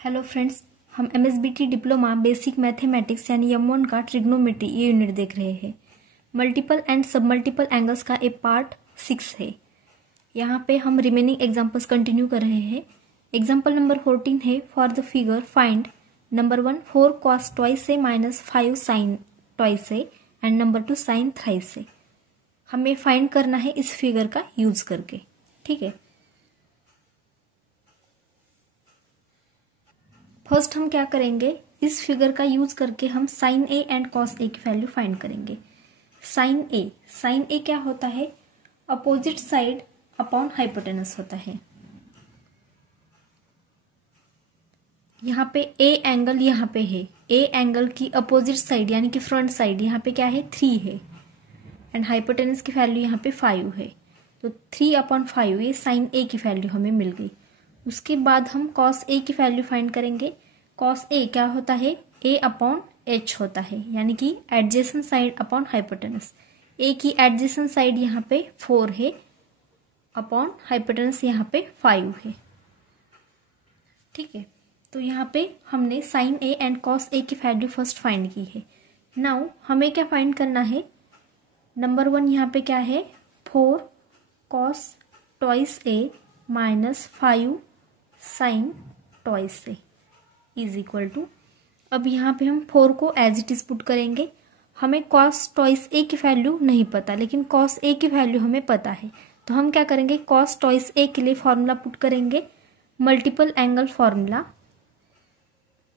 Hello friends, हम MSBT diploma basic mathematics यानी M1 का ट्रिग्नोमेट्री ये यूनिट देख रहे हैं। मल्टीपल एंड सब मल्टीपल एंगल्स का एक पार्ट 6 है। यहाँ पे हम रिमेनिंग एग्जांपल्स कंटिन्यू कर रहे हैं। एग्जांपल नंबर 14 है, for the figure find number 1 4 cos twice से माइनस 5 साइन ट्वाइस से एंड नंबर 2 साइन थ्राइस से। हमें फाइंड करना है इस फिगर का यूज करके। ठीक है, फर्स्ट हम क्या करेंगे, इस फिगर का यूज करके हम sign A and cos a की वैल्यू फाइंड करेंगे। साइन ए क्या होता है? अपोजिट साइड अपॉन हाइपोटेनस होता है। यहाँ पे ए एंगल यहाँ पे है, ए एंगल की अपोजिट साइड यानी कि फ्रंट साइड यहाँ पे क्या है 3 है एंड हाइपोटेनस की वैल्यू यहाँ पे 5 है। तो 3/5 ये साइन ए की वैल्यू हमें मिल गई। उसके बाद हम कॉस ए की वैल्यू फाइंड करेंगे। कॉस ए क्या होता है? ए अपॉन एच होता है, यानी कि एडजेसेंट साइड अपॉन हाइपोटेनस। ए की एडजेसेंट साइड यहाँ पे 4 है अपॉन हाइपोटेनस यहाँ पे 5 है। ठीक है, तो यहाँ पे हमने sign A and cos a की वैल्यू फर्स्ट फाइंड की है। नाउ हमें क्या फाइंड करना है? नंबर 1 यहाँ पे क्या है? 4 cos twice a minus 5 sine twice से इज इक्वल टू, अब यहाँ पे हम 4 को एज इट इज पुट करेंगे। हमें cos ट्वाइस ए की वैल्यू नहीं पता, लेकिन cos ए की वैल्यू हमें पता है। तो हम क्या करेंगे, cos ट्वाइस ए के लिए फॉर्मूला पुट करेंगे, मल्टीपल एंगल फॉर्मूला,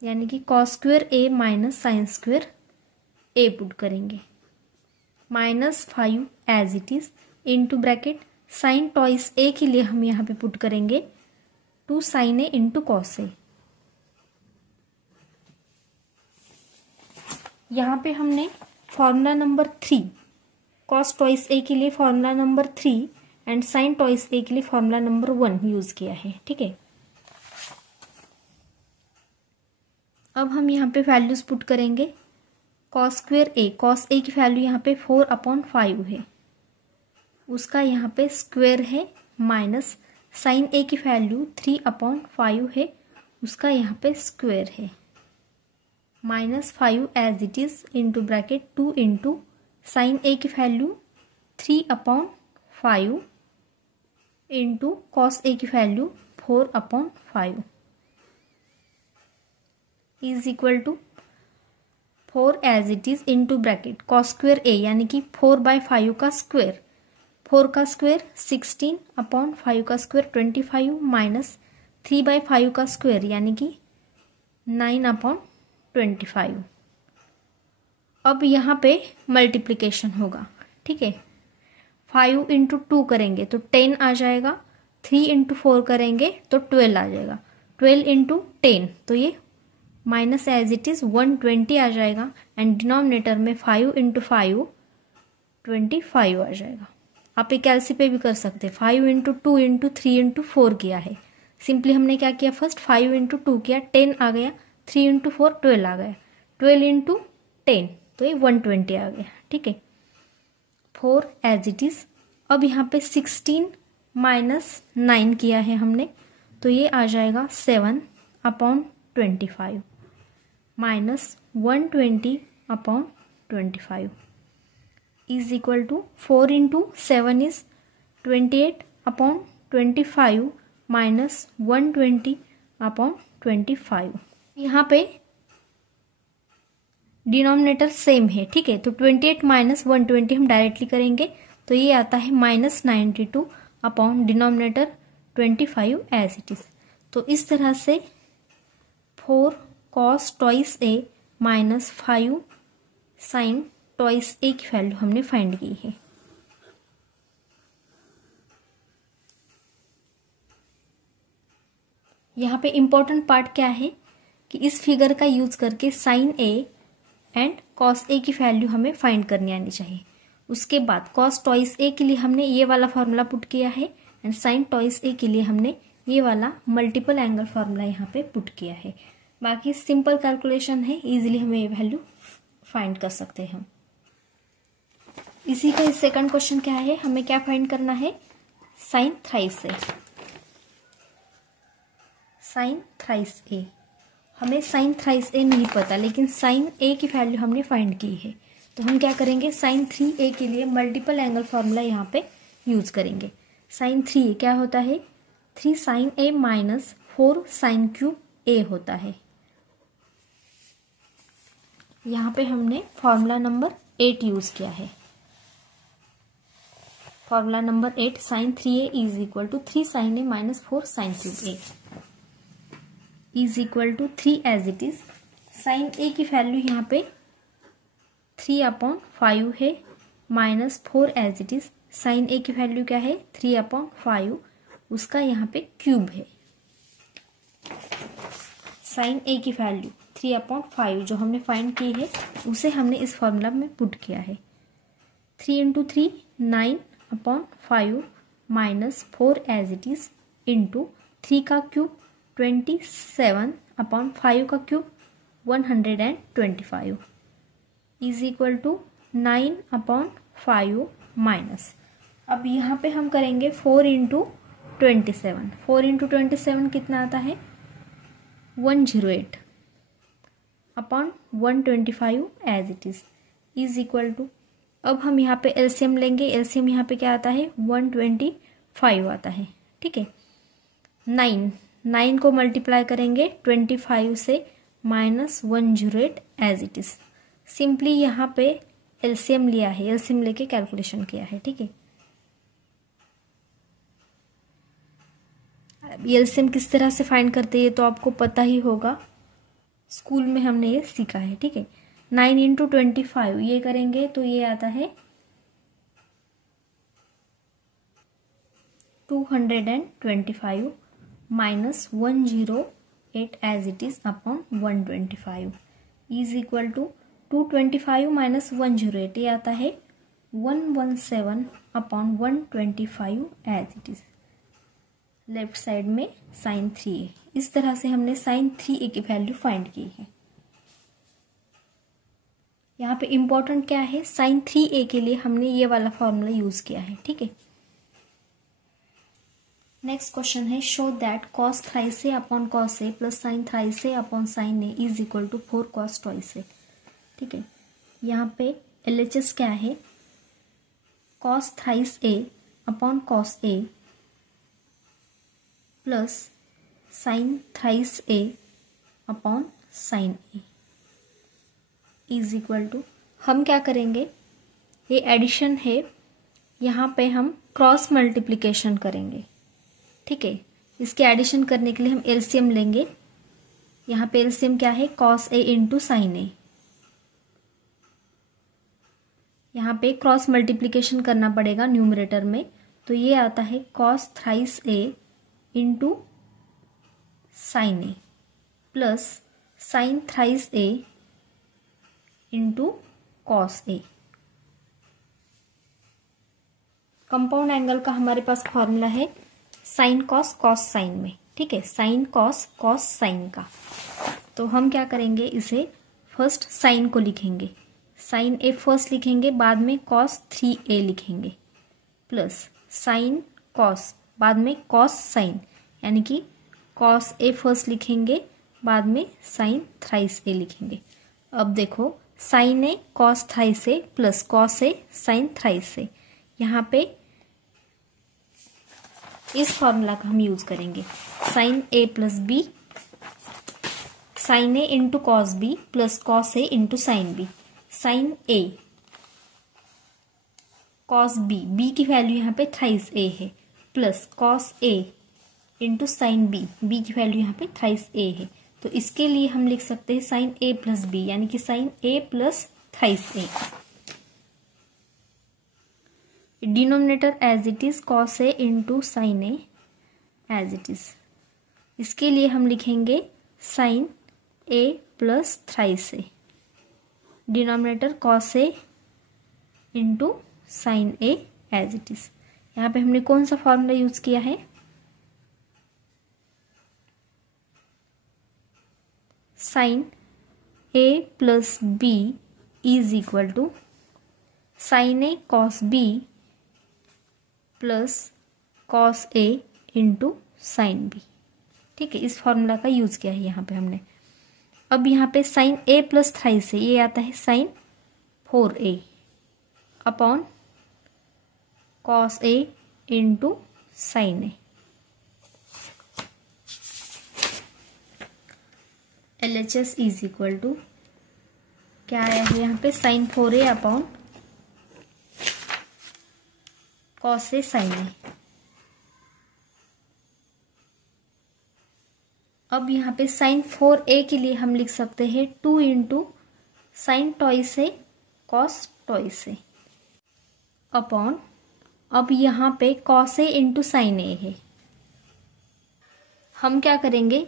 यानी कि cos square a minus sine square a put करेंगे, -5 as it is into bracket sine twice ए के लिए हम यहाँ पे पुट करेंगे 2 sine a into cos a. यहाँ पे हमने फॉर्मूला नंबर 3 कॉस ट्वाइस ए के लिए formula number 3 and sine twice ए के लिए फॉर्मूला नंबर 1 यूज किया है। ठीक है, अब हम यहाँ पे वैल्यूज पुट करेंगे। Cos square A, cos a की वैल्यू यहाँ पे 4/5 है, उसका यहाँ पे स्क्वेयर है, माइनस साइन ए की वैल्यू 3/5 है, उसका यहाँ पे स्क्वेयर है, -5 as it is into bracket 2 into sine a की वैल्यू 3/5 इंटू कॉस ए की value 4/5 is equal to 4 as it is into bracket cos square a यानी कि 4/5 का स्क्वेयर, 4 का स्क्वेयर 16/5 का स्क्वेयर 25 माइनस 3/5 का स्क्वेयर यानी कि 9/25। अब यहाँ पे मल्टीप्लिकेशन होगा। ठीक है, 5 इंटू 2 करेंगे तो 10 आ जाएगा, 3 इंटू 4 करेंगे तो 12 आ जाएगा, 12 इंटू 10 तो ये माइनस एज इट इज 120 आ जाएगा एंड डिनोमिनेटर में 5 इंटू 5 25 आ जाएगा। आप एक कैलसी पे भी कर सकते हैं, 5 इंटू 2 इंटू 3 इंटू 4 किया है। सिंपली हमने क्या किया, फर्स्ट 5 इंटू 2 किया, 10 आ गया, 3 इंटू 4 12 आ गया, 12 इंटू 10 तो ये 120 आ गया। ठीक है, 4 एज इट इज। अब यहाँ पे 16 माइनस 9 किया है हमने, तो ये आ जाएगा 7/25 minus 120/25 is equal to 4 into 7 is 28/25 minus 120/25। यहाँ पे डिनोमिनेटर सेम है। ठीक है, तो 28 माइनस 120 हम डायरेक्टली करेंगे तो ये आता है -92 upon denominator 25 as it is. तो इस तरह से 4 cos twice a minus 5 sine twice a की वैल्यू हमने फाइंड की है। यहाँ पे इंपॉर्टेंट पार्ट क्या है कि इस फिगर का यूज करके sign A and cos a की वैल्यू हमें फाइंड करनी आनी चाहिए। उसके बाद कॉस ट्वाइस ए के लिए हमने ये वाला फॉर्मूला पुट किया है एंड साइन ट्वाइस ए के लिए हमने ये वाला मल्टीपल एंगल फॉर्मूला यहाँ पे पुट किया है। बाकी सिंपल कैलकुलेशन है, इजीली हमें ये वैल्यू फाइंड कर सकते हैं हम। इसी का सेकंड क्वेश्चन क्या है, हमें क्या फाइंड करना है? साइन थ्राइस ए, साइन थ्राइस ए हमें साइन थ्राइस ए नहीं पता, लेकिन साइन ए की वैल्यू हमने फाइंड की है। तो हम क्या करेंगे, साइन 3a के लिए मल्टीपल एंगल फॉर्मूला यहाँ पे यूज करेंगे। साइन 3a क्या होता है, 3 साइन ए माइनस 4 साइन क्यूब ए होता है। यहाँ पे हमने फॉर्मूला नंबर 8 यूज किया है। Formula number 8, sine 3a is equal to 3 sine A minus 4 sine cube a is equal to 3 as it is. Sine a की वैल्यू यहाँ पे 3/5 है minus 4 as it is. Sine a की value क्या है, 3/5, उसका यहाँ पे क्यूब है। साइन ए की वैल्यू 3/5 जो हमने फाइंड की है, उसे हमने इस फॉर्मूला में पुट किया है। 3 × 3 9/5 minus 4 as it is into 3 का क्यूब 27/5 का cube 125 is equal to 9/5 minus. अब यहाँ पे हम करेंगे 4 × 27। 4 × 27 कितना आता है, 108/125 as it is equal to. अब हम यहाँ पे एलसीएम लेंगे। एलसीएम यहाँ पे क्या आता है, 125 आता है। ठीक है, 9 को मल्टीप्लाई करेंगे 25 से minus 108 as it is. Simply यहाँ पे एलसीएम लिया है, एलसीएम लेके कैलकुलेशन किया है। ठीक है, एलसीएम किस तरह से फाइंड करते हैं तो आपको पता ही होगा, स्कूल में हमने ये सीखा है। ठीक है, 9 × 25 ये करेंगे तो ये आता है 225 minus 108 as it is upon 125 is equal to 225 minus 108, ये आता है 117/125 as it is. Left side में साइन 3a। इस तरह से हमने साइन 3a की वैल्यू फाइंड की है। यहाँ पे इम्पोर्टेंट क्या है, साइन 3a के लिए हमने ये वाला फॉर्मूला यूज किया है। ठीक है, नेक्स्ट क्वेश्चन है, show that cos thrice a upon cos a plus sine thrice a upon sine a is equal to 4 cos twice a. ठीक है, यहाँ पे LHS क्या है, cos thrice a upon cos a plus sine thrice a upon sine a is equal to, हम क्या करेंगे, ये एडिशन है, यहाँ पे हम क्रॉस मल्टीप्लिकेशन करेंगे। ठीक है, इसके एडिशन करने के लिए हम एलसीएम लेंगे। यहाँ पे एलसीएम क्या है, cos a into sine a. यहाँ पे क्रॉस मल्टीप्लिकेशन करना पड़ेगा न्यूमरेटर में, तो ये आता है cos thrice A into sine a plus sine thrice A into cos A. Compound angle का हमारे पास फॉर्मूला है साइन कॉस कॉस साइन में। ठीक है, साइन कॉस कॉस साइन का। तो हम क्या करेंगे, इसे फर्स्ट साइन को लिखेंगे, साइन ए फर्स्ट लिखेंगे, बाद में कॉस 3a लिखेंगे, प्लस साइन कॉस, बाद में कॉस साइन, यानी कि कॉस ए फर्स्ट लिखेंगे, बाद में साइन थ्राइस ए लिखेंगे। अब देखो, sine a cos thrice a plus cos a sine thrice a, यहाँ पे इस फॉर्मूला का हम यूज करेंगे, sine a plus b, sine a into cos b plus cos a into sine b, sine a cos b, b की value यहाँ पे thrice a है, plus cos a into sine b, b की value यहाँ पे thrice a है। तो इसके लिए हम लिख सकते हैं साइन ए प्लस बी, यानी कि sine a plus thrice a. Denominator as it is cos a into sine a as it is. इसके लिए हम लिखेंगे sine a plus thrice a, denominator cos a into sine a as it is. यहाँ पे हमने कौन सा formula use किया है, sine a plus b is equal to sine a cos b plus cos a into sine b. ठीक है, इस फॉर्मूला का यूज किया है यहाँ पे हमने। अब यहाँ पे साइन ए प्लस थ्राइस है, ये आता है sine 4a upon cos a into sine a. LHS is equal to क्या आया है यहाँ पे sine 4a upon cos a sine a. अब यहाँ पे साइन 4a के लिए हम लिख सकते हैं 2 इंटू साइन टॉइस ए कॉस टॉइस ए अपॉन, अब यहाँ पे कॉस ए इंटू साइन ए है, हम क्या करेंगे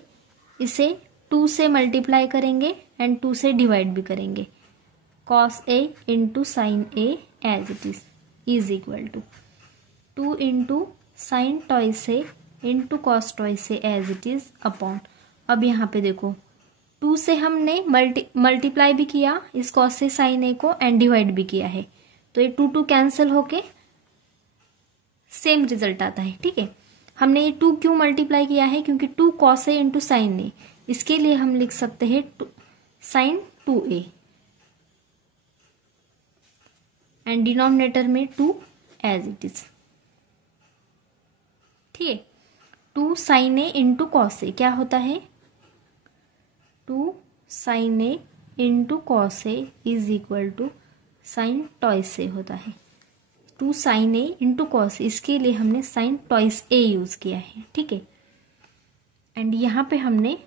इसे 2 से मल्टीप्लाई करेंगे एंड 2 से डिवाइड भी करेंगे। Cos a into sine a as it is equal to 2 into sine twice a into cos twice a as it is upon, अब यहाँ पे देखो 2 से हमने मल्टीप्लाई भी किया इस कॉस से साइन ए को एंड डिवाइड भी किया है, तो ये 2 2 कैंसिल होके सेम रिजल्ट आता है। ठीक है, हमने ये 2 क्यों मल्टीप्लाई किया है, क्योंकि 2 कॉस ए इंटू साइन ए, इसके लिए हम लिख सकते हैं साइन 2a एंड डिनोमिनेटर में 2 एज इट इज। ठीक है, 2 sine a into cos a क्या होता है, 2 sine a into cos a is equal to sine twice a होता है। 2 साइन ए इंटू कॉस, इसके लिए हमने साइन टॉइस ए यूज किया है। ठीक है, एंड यहाँ पे हमने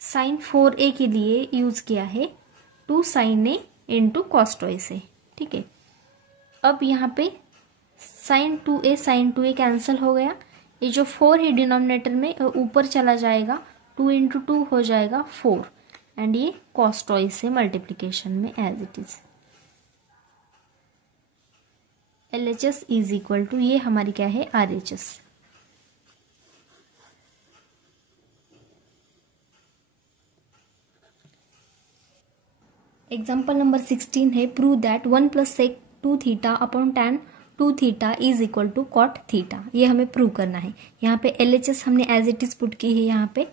साइन 4a के लिए यूज किया है 2 sine a into cos twice a. ठीक है, अब यहाँ पे साइन 2a कैंसिल हो गया, ये जो 4 है डिनोमिनेटर में ऊपर चला जाएगा, 2 इंटू 2 हो जाएगा 4 एंड ये कॉस टॉइस से मल्टीप्लीकेशन में as it is. LHS is equal to, ये हमारी क्या है RHS। एग्जाम्पल नंबर 16 है, prove that 1 plus sec 2 theta upon tan 2 theta is equal to cot theta. ये हमें प्रूव करना है। यहाँ पे LHS हमने एज इट इज पुट की है। यहाँ पे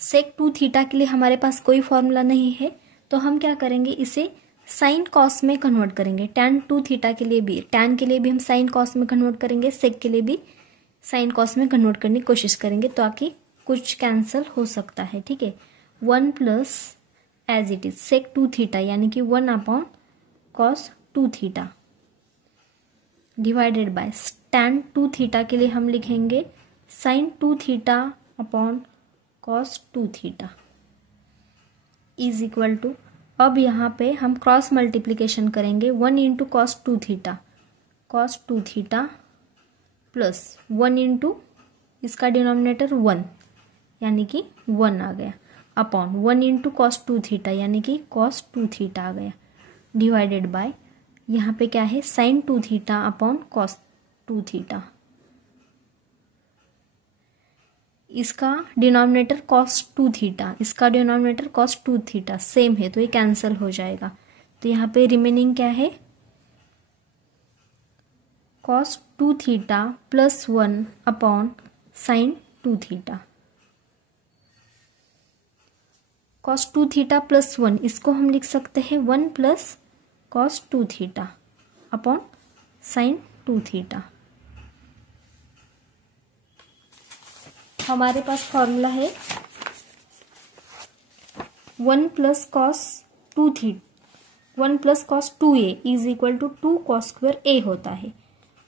सेक 2 थीटा के लिए हमारे पास कोई फॉर्मूला नहीं है, तो हम क्या करेंगे, इसे साइन कॉस में कन्वर्ट करेंगे। टैन 2 थीटा के लिए भी, टैन के लिए भी हम साइन कॉस में कन्वर्ट करेंगे, सेक के लिए भी साइन कॉस में कन्वर्ट करने की कोशिश करेंगे, ताकि कुछ कैंसिल हो सकता है। ठीक है, 1 plus as it is sec 2 theta यानी कि 1 upon cos 2 theta divided by tan 2 theta के लिए हम लिखेंगे sine 2 theta upon cos 2 theta is equal to, अब यहाँ पे हम क्रॉस मल्टीप्लीकेशन करेंगे 1 into cos 2 theta plus 1 into इसका डिनोमिनेटर 1 यानी कि 1 आ गया, अपॉन 1 इंटू कॉस 2 थीटा यानी कि कॉस 2 थीटा आ गया, डिवाइडेड बाय यहाँ पे क्या है sine 2 theta upon cos 2 theta, इसका डिनोमिनेटर कॉस 2 थीटा, इसका डिनोमिनेटर कॉस 2 थीटा सेम है, तो ये कैंसिल हो जाएगा। तो यहाँ पे रिमेनिंग क्या है, cos 2 theta plus 1 upon sine 2 theta. Cos 2 theta plus 1, इसको हम लिख सकते हैं 1 plus cos 2 theta upon sine 2 theta. हमारे पास फॉर्मूला है 1 plus cos 2 theta 1 plus cos 2a is equal to 2 cos square a होता है।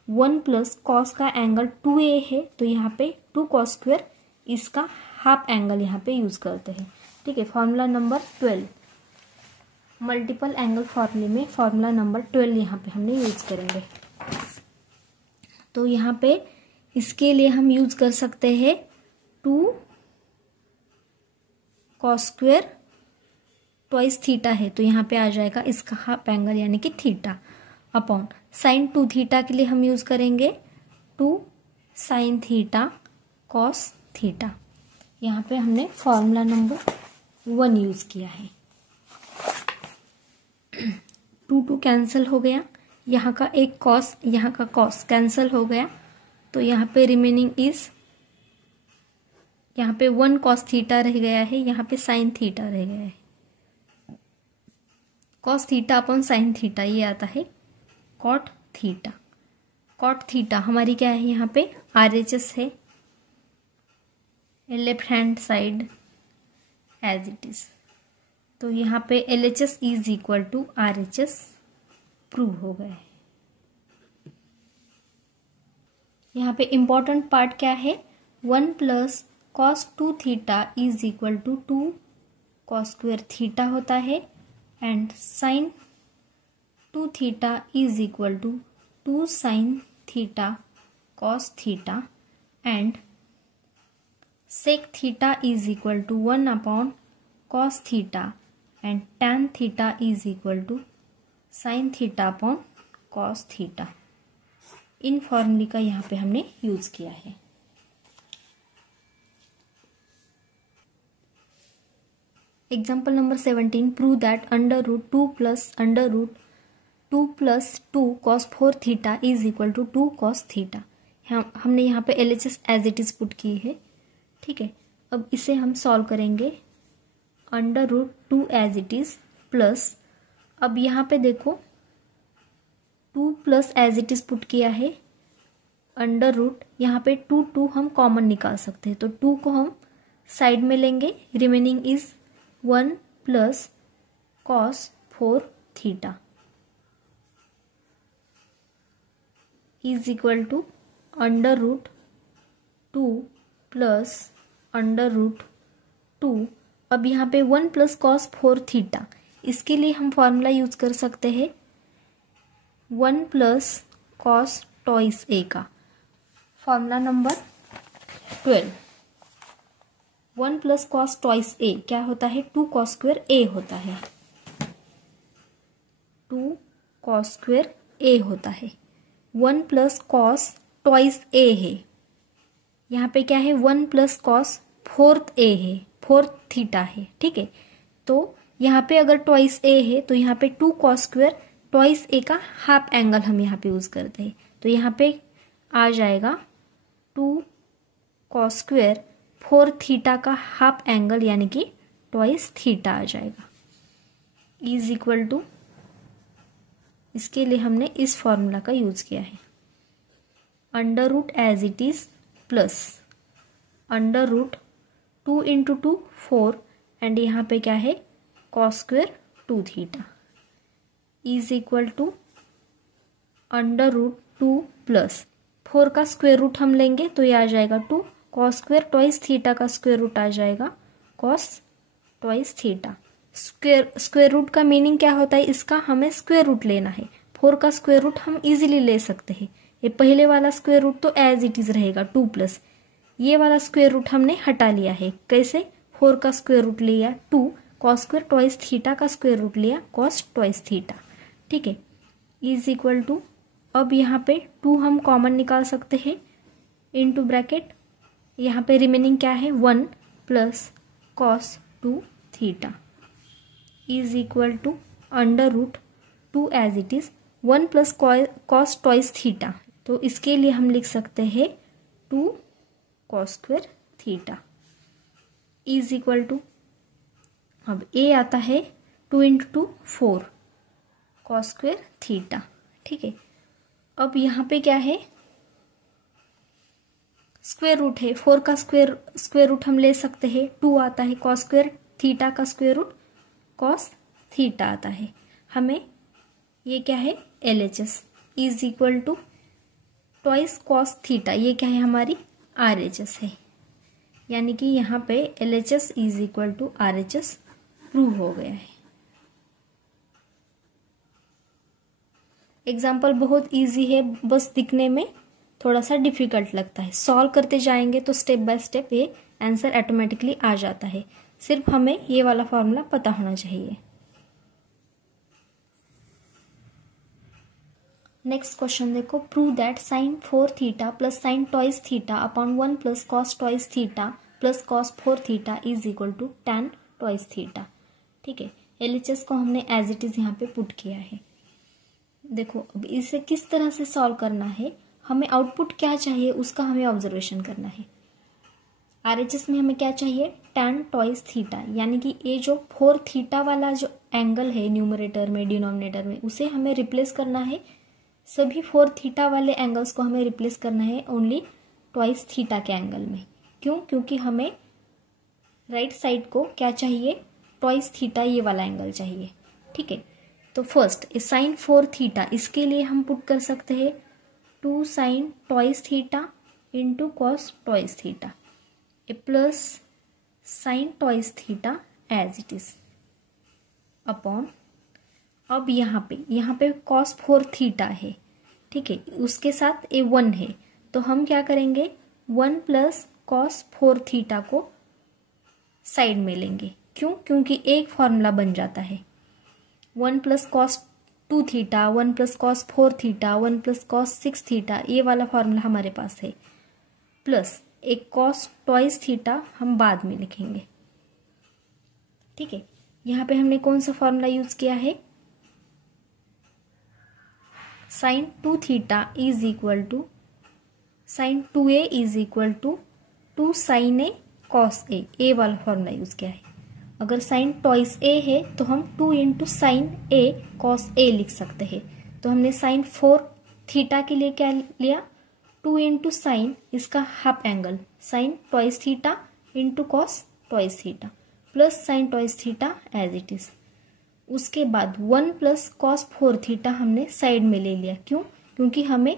1 प्लस कॉस का एंगल 2a है, तो यहाँ पे 2 कॉस स्क्वायर इसका हाफ एंगल यहाँ पे यूज करते हैं। ठीक है, फॉर्मूला नंबर 12, मल्टीपल एंगल फॉर्मूले में फॉर्मूला नंबर 12 यहाँ पे हमने यूज करेंगे। तो यहाँ पे इसके लिए हम यूज कर सकते हैं 2 कॉस स्क्वायर ट्वाइस थीटा है, तो यहाँ पे आ जाएगा इसका हाफ एंगल यानी कि थीटा, अपॉन साइन 2 थीटा के लिए हम यूज करेंगे 2 साइन थीटा कॉस थीटा। यहाँ पे हमने फॉर्मूला नंबर 1 यूज किया है। 2 2 कैंसिल हो गया, यहाँ का एक कॉस यहाँ का कॉस कैंसिल हो गया, तो यहाँ पे रिमेनिंग इज यहाँ पे 1 cos थीटा रह गया है, यहाँ पे sin थीटा रह गया है। cos theta upon sin theta ये आता है cot थीटा। cot थीटा हमारी क्या है, यहाँ पे RHS है, left hand side as it is. तो यहाँ पे LHS is equal to RHS prove हो गया है। यहाँ पे इम्पॉर्टेंट पार्ट क्या है, 1 plus cos 2 theta is equal to 2 cos square theta होता है, and sin 2 theta is equal to 2 sin theta cos theta, and sec theta is equal to 1 upon cos theta, and tan theta is equal to sin theta upon cos theta. इन फॉर्मूले का यहाँ पे हमने use किया है। Example number 17, prove that under root 2 plus 2 cos 4 theta is equal to 2 cos theta. हमने यहाँ पे LHS as it is put की है, ठीक है। अब इसे हम सॉल्व करेंगे, under root 2 as it is plus, अब यहाँ पे देखो 2 plus as it is put किया है, अंडर रूट यहाँ पे 2 हम कॉमन निकाल सकते हैं, तो 2 को हम साइड में लेंगे, remaining is 1 plus cos 4 theta is equal to under root 2 plus under root 2। अब यहाँ पे 1 प्लस cos 4 थीटा, इसके लिए हम फॉर्मूला यूज कर सकते हैं 1 प्लस cos टॉइस a का, formula number 12। 1 plus cos twice a क्या होता है, 2 cos स्क्वेयर a होता है, 2 cos स्क्वेयर a होता है। 1 प्लस cos टॉइस a है, यहाँ पे क्या है 1 प्लस cos 4th a है, 4th थीटा है, ठीक है। तो यहाँ पे अगर टॉइस a है तो यहाँ पे 2 cos स्क्वेयर टॉइस a का हाफ एंगल हम यहाँ पे यूज करते हैं, तो यहाँ पे आ जाएगा 2 cos स्क्वेयर 4 थीटा का हाफ एंगल यानी कि टॉइस थीटा आ जाएगा, इज इक्वल टू, इसके लिए हमने इस फॉर्मूला का यूज किया है, under root as it is plus under root 2 into 2 4, and यहाँ पे क्या है cos square 2 theta is equal to under root 2 plus 4 का स्क्वेयर रूट हम लेंगे तो ये आ जाएगा 2 cos स्क्वेयर टॉइस थीटा का स्क्वेयर रूट आ जाएगा cos twice theta. Square root का मीनिंग क्या होता है, इसका हमें स्क्वेयर रूट लेना है। 4 का स्क्वेयर रूट हम इजीली ले सकते हैं, ये पहले वाला स्क्वेयर रूट तो एज इट इज रहेगा 2 प्लस, ये वाला स्क्वेयर रूट हमने हटा लिया है, कैसे 4 का स्क्वेयर रूट लिया 2 cos स्क्वेयर टॉइस थीटा का स्क्वेयर रूट लिया cos टॉइस थीटा, ठीक है, इज इक्वल टू, अब यहाँ पे 2 हम कॉमन निकाल सकते हैं, इनटू ब्रैकेट यहाँ पे रिमेनिंग क्या है 1 plus cos 2 theta is equal to under root 2 as it is 1 plus cos twice theta, तो इसके लिए हम लिख सकते हैं 2 cos square theta is equal to, अब a आता है 2 इंटू 2 4 cos स्क्वेयर थीटा, ठीक है। अब यहाँ पे क्या है स्क्वेयर रूट है, 4 का स्क्वेयर रूट हम ले सकते हैं, 2 आता है, cos स्क्वेयर थीटा का स्क्वेयर रूट cos थीटा आता है, हमें ये क्या है LHS is equal to twice cos theta, ये क्या है हमारी RHS है, यानी कि यहाँ पे LHS is equal to RHS prove हो गया है। एग्जाम्पल बहुत इजी है, बस दिखने में थोड़ा सा डिफिकल्ट लगता है, सॉल्व करते जाएंगे तो स्टेप बाय स्टेप ये आंसर ऑटोमेटिकली आ जाता है, सिर्फ हमें ये वाला फॉर्मूला पता होना चाहिए। नेक्स्ट क्वेश्चन देखो, prove that sin 4 theta plus sin twice theta upon 1 plus cos twice theta plus cos 4 theta is equal to tan twice theta, ठीक है। LHS को हमने एज इट इज यहाँ पे पुट किया है। देखो अब इसे किस तरह से सॉल्व करना है, हमें आउटपुट क्या चाहिए उसका हमें ऑब्जर्वेशन करना है। RHS में हमें क्या चाहिए, tan टॉइस थीटा, यानी कि ये जो 4 थीटा वाला जो एंगल है न्यूमरेटर में डिनोमिनेटर में, उसे हमें रिप्लेस करना है। सभी 4 थीटा वाले एंगल्स को हमें रिप्लेस करना है ओनली ट्वाइस थीटा के एंगल में। क्यों? क्योंकि हमें राइट साइड को क्या चाहिए, ट्वाइस थीटा ये वाला एंगल चाहिए। ठीक है, तो फर्स्ट साइन 4 थीटा, इसके लिए हम पुट कर सकते हैं 2 sine twice theta into cos twice theta plus sine twice theta as it is upon, अब यहाँ पे कॉस 4 थीटा है। ठीक है, उसके साथ ए 1 है, तो हम क्या करेंगे 1 प्लस कॉस 4 थीटा को साइड में लेंगे। क्यों? क्योंकि एक फॉर्मूला बन जाता है 1 plus cos 2 theta, 1 plus cos 4 theta, 1 plus cos 6 theta, ये वाला फॉर्मूला हमारे पास है, प्लस एक कॉस ट्वाइस थीटा हम बाद में लिखेंगे। ठीक है, यहाँ पे हमने कौन सा फॉर्मूला यूज किया है, sine 2 theta is equal to sine 2a is equal to 2 sine a cos a वाला फॉर्मूला यूज किया है। अगर साइन टॉइस ए है तो हम 2 इंटू साइन ए कॉस ए लिख सकते हैं। तो हमने साइन 4 थीटा के लिए क्या लिया, 2 इंटू साइन इसका half angle sine twice theta into cos twice theta plus sine twice theta as it is. उसके बाद 1 प्लस कॉस 4 थीटा हमने साइड में ले लिया। क्यों? क्योंकि हमें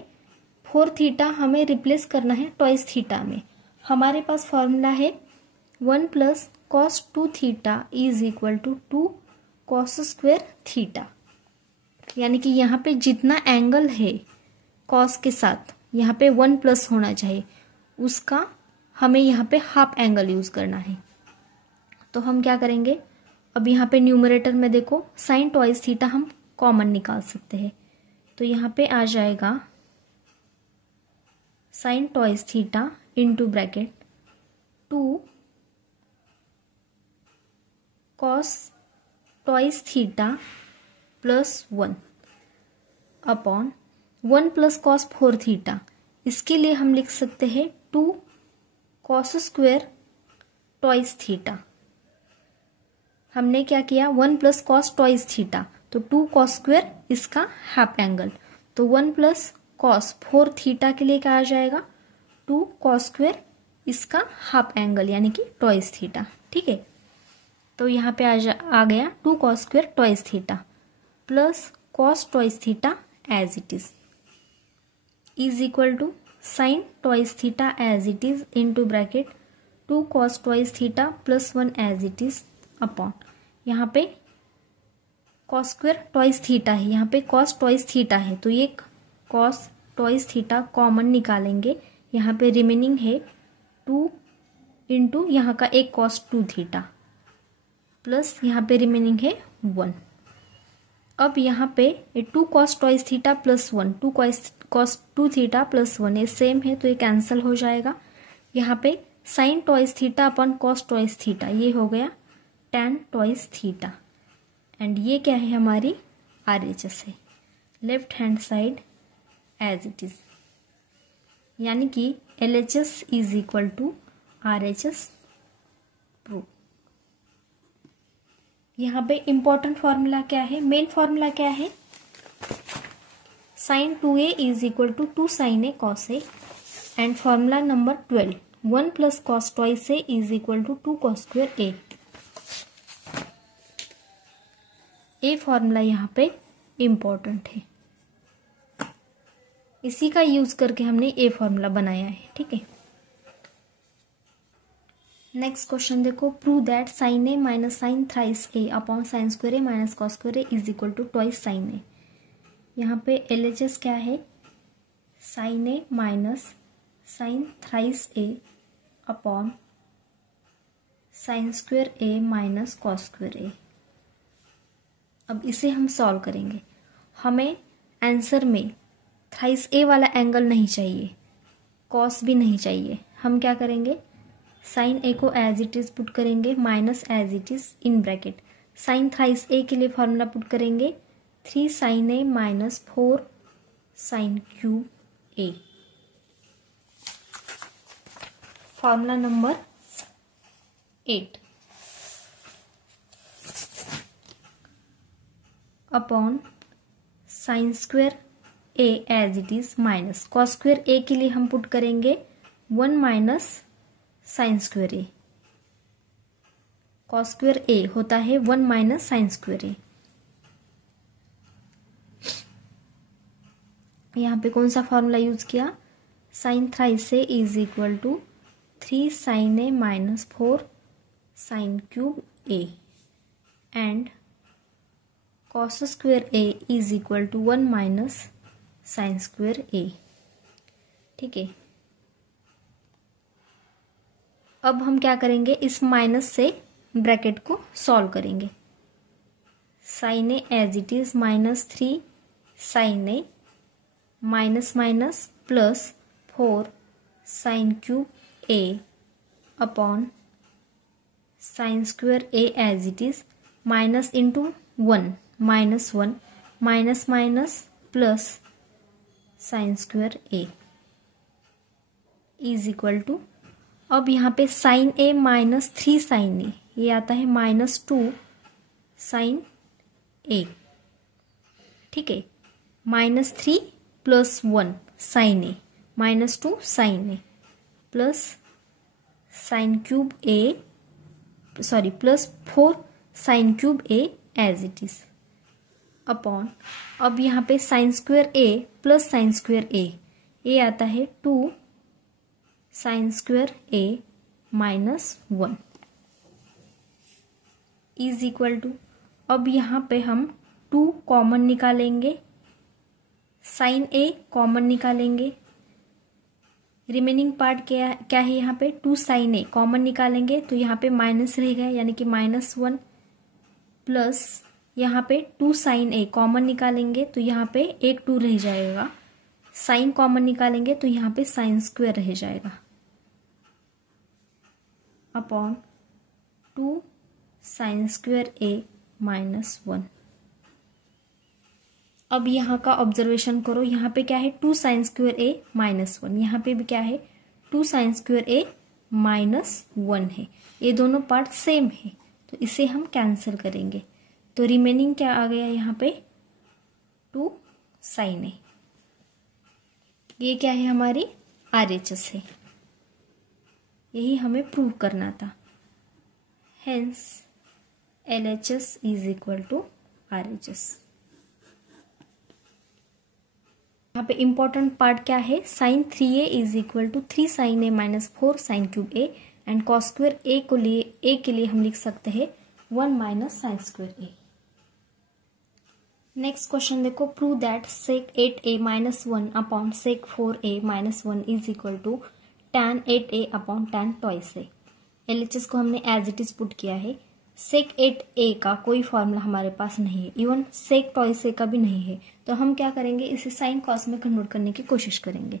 4 थीटा हमें रिप्लेस करना है टॉइस थीटा में। हमारे पास फॉर्मूला है 1 plus cos 2 theta is equal to 2 cos square theta, यानी कि यहाँ पे जितना एंगल है कॉस के साथ यहाँ पे 1 प्लस होना चाहिए, उसका हमें यहाँ पे हाफ एंगल यूज करना है। तो हम क्या करेंगे, अब यहाँ पे न्यूमरेटर में देखो साइन टॉइस थीटा हम कॉमन निकाल सकते हैं, तो यहाँ पे आ जाएगा sine twice theta into bracket 2 cos twice theta plus 1 upon 1 plus cos 4 theta, इसके लिए हम लिख सकते हैं 2 कॉस स्क्वायर टॉइस थीटा। हमने क्या किया, 1 प्लस कॉस टॉइस थीटा, तो 2 कॉस स्क्वायर इसका हाफ एंगल, तो 1 प्लस कॉस 4 थीटा के लिए क्या आ जाएगा 2 कॉस स्क्वायर इसका हाफ एंगल यानी कि टॉइस थीटा। ठीक है, तो यहाँ पे आ गया 2 cos square twice theta plus cos twice theta as it is equal to sine twice theta as it is into bracket 2 cos twice theta plus 1 as it is upon, यहाँ पे cos square twice theta है, यहाँ पे cos twice theta है, तो ये cos twice theta common निकालेंगे। यहाँ पे रिमेनिंग है 2 इंटू यहाँ का एक कॉस 2 थीटा प्लस यहाँ पे रिमेनिंग है 1। अब यहाँ पे 2 cos twice theta plus 1, 2 cos 2 theta plus 1 ये सेम है, तो ये कैंसिल हो जाएगा। यहाँ पे साइन टॉइस थीटा अपन कॉस टॉइस थीटा, ये हो गया tan टॉइस थीटा, एंड ये क्या है हमारी RHS है, left hand side as it is, यानी कि LHS is equal to RHS prove. यहाँ पे इंपॉर्टेंट फॉर्मूला क्या है, मेन फॉर्मूला क्या है, sine 2a is equal to 2 sine a cos a, and formula number 12 1 plus cos twice a is equal to 2 cos square a. ये formula यहाँ पे important है, इसी का यूज करके हमने ये फॉर्मूला बनाया है। ठीक है, नेक्स्ट क्वेश्चन देखो, prove that sine A minus sine thrice a upon sine square a minus cos square A is equal to twice sine a. यहाँ पे LHS क्या है, sine A minus sine thrice a upon sine square a minus cos square a. अब इसे हम solve करेंगे, हमें answer में थ्राइस ए वाला एंगल नहीं चाहिए, कॉस भी नहीं चाहिए। हम क्या करेंगे, साइन ए को एज इट इज पुट करेंगे minus as it is in bracket, sine thrice A के लिए फॉर्मूला पुट करेंगे 3 sine A minus 4 sine cube A. Formula number 8 upon sine square A as it is minus cos square A के लिए हम put करेंगे 1 minus sine square A. Cos square A होता है 1 minus sine square ए। यहाँ पे कौन सा फॉर्मूला यूज किया, sine thrice A is equal to 3 sine A minus 4 sine cube A and cos square A is equal to 1 minus sine square A. ठीक है, अब हम क्या करेंगे, इस माइनस से ब्रैकेट को सॉल्व करेंगे। Sine a as it is minus 3 sine A minus minus plus 4 sine cube a upon sine square A as it is minus into 1 minus 1 minus minus plus sine square A is equal to, अब यहाँ पे sine A minus 3 sine a, ये आता है minus 2 sine a. ठीक है, minus 3 plus 1 sine A minus 2 sine a plus sign cube a plus 4 sine cube a as it is upon, अब यहाँ पे sine square a plus sine square a, ये आता है 2 sine square a minus 1 is equal to, अब यहाँ पे हम 2 कॉमन निकालेंगे, साइन ए कॉमन निकालेंगे, रिमेनिंग पार्ट क्या है यहाँ पे 2 साइन ए कॉमन निकालेंगे तो यहाँ पे माइनस रहेगा यानी कि माइनस 1 प्लस यहाँ पे 2 साइन ए कॉमन निकालेंगे तो यहाँ पे एक 2 रह जाएगा, साइन कॉमन निकालेंगे तो यहाँ पे साइन स्क्वायर रह जाएगा upon 2 sine square a minus 1। अब यहाँ का ऑब्जर्वेशन करो, यहाँ पे क्या है 2 साइन स्क्वायर ए माइनस 1, यहाँ पे भी क्या है 2 साइन स्क्वायर ए माइनस 1 है, ये दोनों पार्ट सेम है तो इसे हम कैंसिल करेंगे तो रिमेनिंग क्या आ गया यहाँ पे 2 साइन ए। ये क्या है हमारी RHS है, यही हमें प्रूव करना था, hence LHS is equal to RHS। यहाँ पे इंपॉर्टेंट पार्ट क्या है, sine 3a is equal to 3 sine A minus 4 sine cube A and cos square A के लिए हम लिख सकते हैं 1 minus sine square A. Next question देखो, prove that sec 8a minus 1 upon sec 4a minus 1 is equal to tan 8a upon tan twice A. LHS को हमने as it is put किया है, सेक 8a का कोई फॉर्मूला हमारे पास नहीं है, इवन सेक ट्वाइस ए का भी नहीं है, तो हम क्या करेंगे, इसे साइन कॉस में कन्वर्ट करने की कोशिश करेंगे।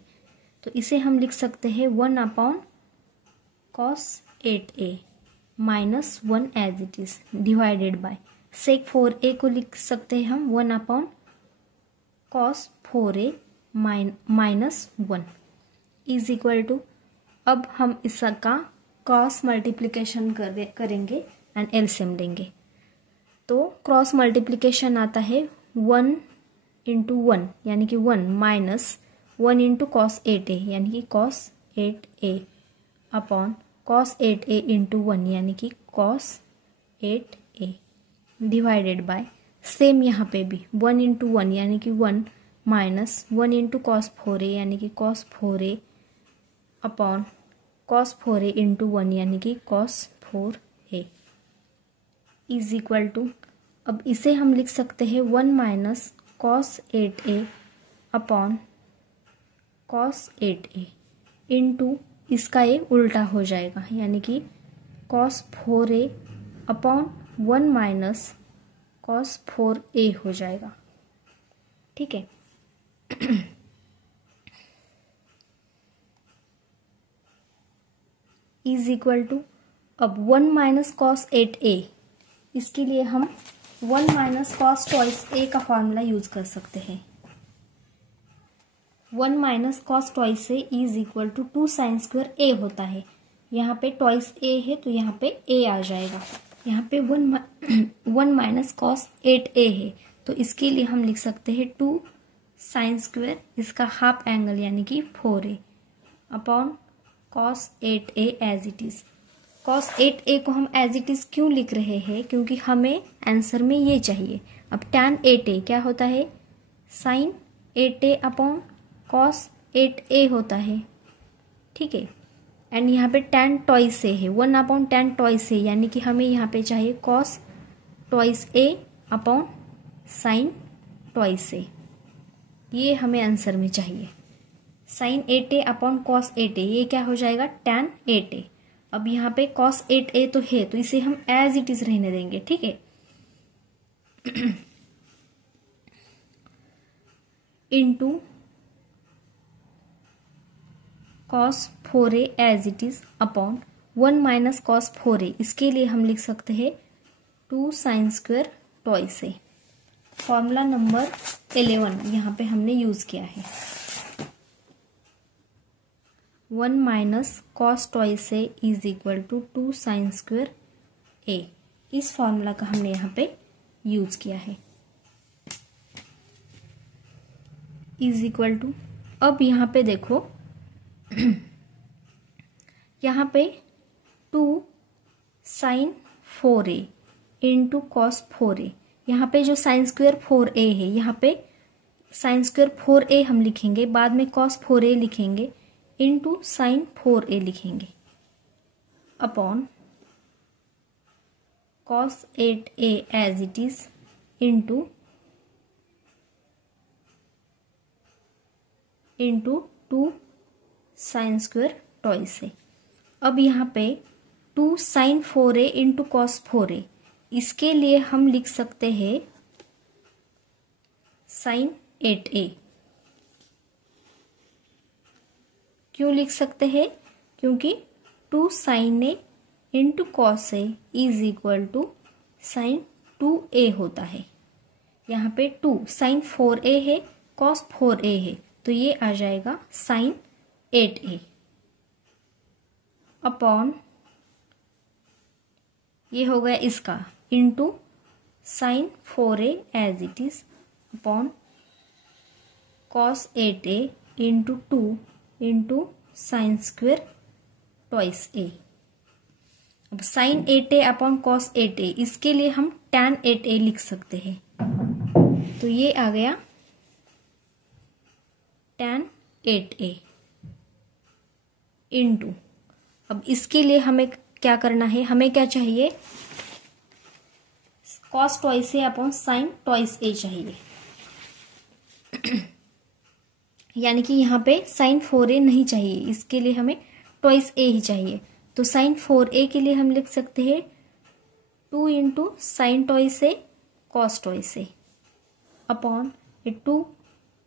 तो इसे हम लिख सकते हैं 1 upon cos 8a minus 1 as it is divided by sec 4a को लिख सकते हैं हम 1 upon cos 4a minus 1 is equal to, अब हम इसका क्रॉस मल्टीप्लीकेशन करेंगे एंड एलसीएम लेंगे तो क्रॉस मल्टीप्लीकेशन आता है 1 इंटू 1 यानी कि 1 माइनस 1 इंटू कॉस 8a यानी कि cos 8a upon cos 8a into 1 यानी कि cos 8a divided by same यहाँ पे भी 1 इंटू 1 यानी कि 1 माइनस 1 इंटू कॉस 4a यानी कि cos 4a upon cos 4a into 1 यानी कि cos 4a is equal to, अब इसे हम लिख सकते हैं 1 minus cos 8a upon cos 8a into इसका ये उल्टा हो जाएगा यानी कि cos 4a upon 1 minus cos 4a हो जाएगा। ठीक है, इज इक्वल टू, अब 1 माइनस कॉस 8a, इसके लिए हम 1 माइनस कॉस ट्वाइस a का फॉर्मूला यूज कर सकते हैं। 1 minus cos twice a is equal to 2 sine square a होता है, यहाँ पे ट्वाइस ए है तो यहाँ पे ए आ जाएगा। यहाँ पे 1 माइनस कॉस 8a है तो इसके लिए हम लिख सकते हैं 2 साइन स्क्वायर इसका हाफ एंगल यानी कि 4a upon cos 8a as it is. Cos 8a को हम एज इट इज क्यों लिख रहे हैं, क्योंकि हमें आंसर में ये चाहिए। अब tan 8a क्या होता है, sign 8a upon cos 8a होता है, ठीक है। एंड यहाँ पे tan ट्वाइस ए है, 1 अपॉन tan ट्वाइस ए, यानी कि हमें यहाँ पे चाहिए cos twice a upon sine twice ए। ये हमें आंसर में चाहिए। Sign 8a upon cos 8a, ये क्या हो जाएगा tan 8a। अब यहाँ पे कॉस 8a तो है तो इसे हम एज इट इज रहने देंगे, ठीक है। Into cos 4a as it is upon 1 minus cos 4a, इसके लिए हम लिख सकते हैं 2 sine square twice A. Formula number 11 यहाँ पे हमने यूज किया है। 1 minus cos twice A is equal to 2 sine square A. इस फॉर्मूला का हमने यहाँ पे यूज किया है। इज इक्वल टू, अब यहाँ पे देखो यहाँ पे 2 sign 4a into cos 4a, यहाँ पे जो साइन स्क्वायर 4a है यहाँ पे साइन स्क्वायर 4a हम लिखेंगे, बाद में कॉस 4a लिखेंगे, इंटू साइन 4a लिखेंगे, upon cos 8a as it is into 2 sine square twice A. अब यहाँ पे 2 sign 4a into cos 4a, इसके लिए हम लिख सकते हैं साइन 8a। क्यों लिख सकते हैं, क्योंकि 2 sine a into cos a is equal to sine 2a होता है। यहाँ पे 2 साइन 4a है, कॉस 4a है, तो ये आ जाएगा साइन 8a अपॉन, ये हो गया इसका, into sine 4a as it is upon cos 8a into 2 into sine square twice A. अब sine 8a upon cos 8a, इसके लिए हम tan 8a लिख सकते हैं, तो ये आ गया tan 8a इंटू, अब इसके लिए हमें क्या करना है, हमें क्या चाहिए, cos twice a upon sine twice ए चाहिए। यानी कि यहाँ पे साइन 4a नहीं चाहिए, इसके लिए हमें ट्वाइस ए ही चाहिए। तो साइन 4a के लिए हम लिख सकते हैं 2 into sine twice a cos twice a upon 2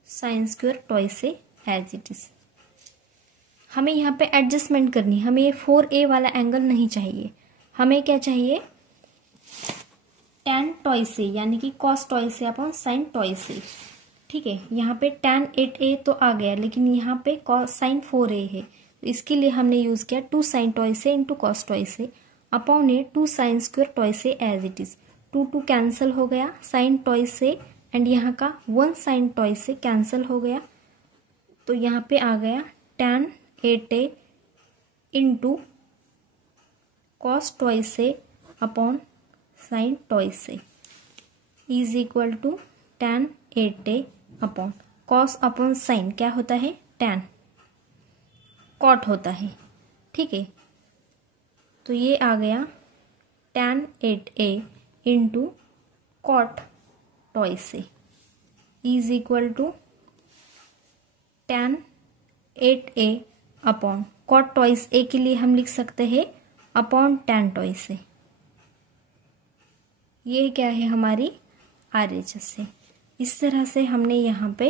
sine square twice a as it is. हमें यहाँ पे एडजस्टमेंट करनी, हमें ये 4a वाला एंगल नहीं चाहिए, हमें क्या चाहिए tan ट्वाइस ए यानी कि cos twice a upon sine twice a, ठीक है। यहाँ पे tan 8a तो आ गया, लेकिन यहाँ पे साइन 4a है, तो इसके लिए हमने यूज किया 2 sine twice a into cos twice a upon a 2 sine square twice a as it is. 2 cancel हो गया, साइन ट्वाइस ए एंड यहाँ का 1 साइन ट्वाइस ए कैंसिल हो गया, तो यहाँ पे आ गया tan 8a into cos twice a upon sine twice A is equal to tan 8a upon cos upon sine क्या होता है, tan कॉट होता है, ठीक है। तो ये आ गया tan 8a into cot twice A is equal to tan 8a upon cot twice ए के लिए हम लिख सकते हैं अपॉन tan ट्वाइस ए। ये क्या है हमारी RHS है। इस तरह से हमने यहाँ पे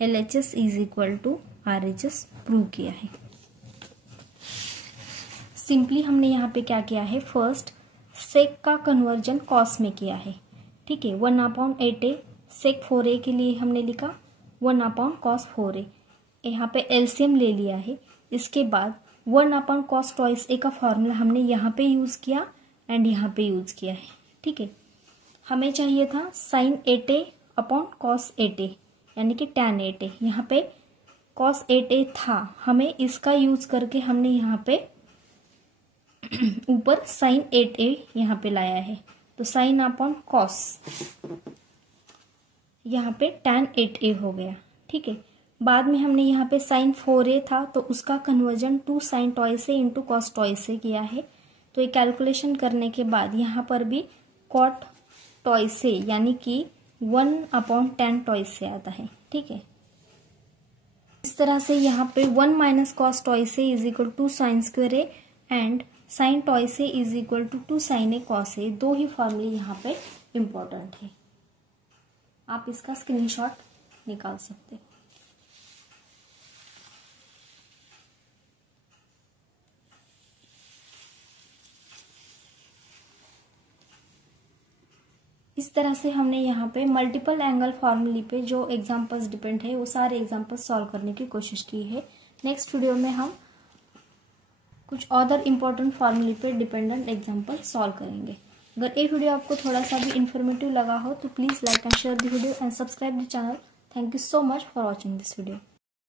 LHS is equal to RHS prove किया है। सिंपली हमने यहाँ पे क्या किया है, फर्स्ट सेक का कन्वर्जन कॉस में किया है, ठीक है। 1 अपॉन 8a सेक 4a के लिए हमने लिखा 1 अपॉन कॉस 4a, यहाँ पे एलसीएम ले लिया है। इसके बाद 1/cos टॉइस ए का फॉर्मूला हमने यहाँ पे यूज किया एंड यहाँ पे यूज किया है। ठीक है, हमें चाहिए था sin 8a/cos 8a यानी कि tan 8a। यहाँ पे cos 8a था, हमें इसका यूज करके हमने यहाँ पे ऊपर sin 8a यहाँ पे लाया है, तो sin/cos यहाँ पे tan 8a हो गया। ठीक है, बाद में हमने यहाँ पे sin 4a था तो उसका conversion to sin twice a into cos twice a किया है। तो ये कैलकुलेशन करने के बाद यहाँ पर भी cot टॉइस ए यानी कि 1/tan टॉइस ए आता है। ठीक है, इस तरह से यहाँ पे 1 - cos twice a is equal to sin square a and sin twice a is equal to sin a cos a, दो ही फॉर्मूले यहाँ पे इम्पोर्टेंट है। आप इसका स्क्रीनशॉट निकाल सकते हैं। इस तरह से हमने यहाँ पे मल्टीपल एंगल फॉर्मूले पे जो एग्जांपल्स डिपेंड है वो सारे एग्जांपल्स सॉल्व करने की कोशिश की है। नेक्स्ट वीडियो में हम कुछ अदर इम्पोर्टेंट फॉर्मूले पे डिपेंडेंट एग्जांपल सॉल्व करेंगे। अगर ये वीडियो आपको थोड़ा सा भी इन्फॉर्मेटिव लगा हो तो please like and share the video and subscribe the channel. Thank you so much for watching this video.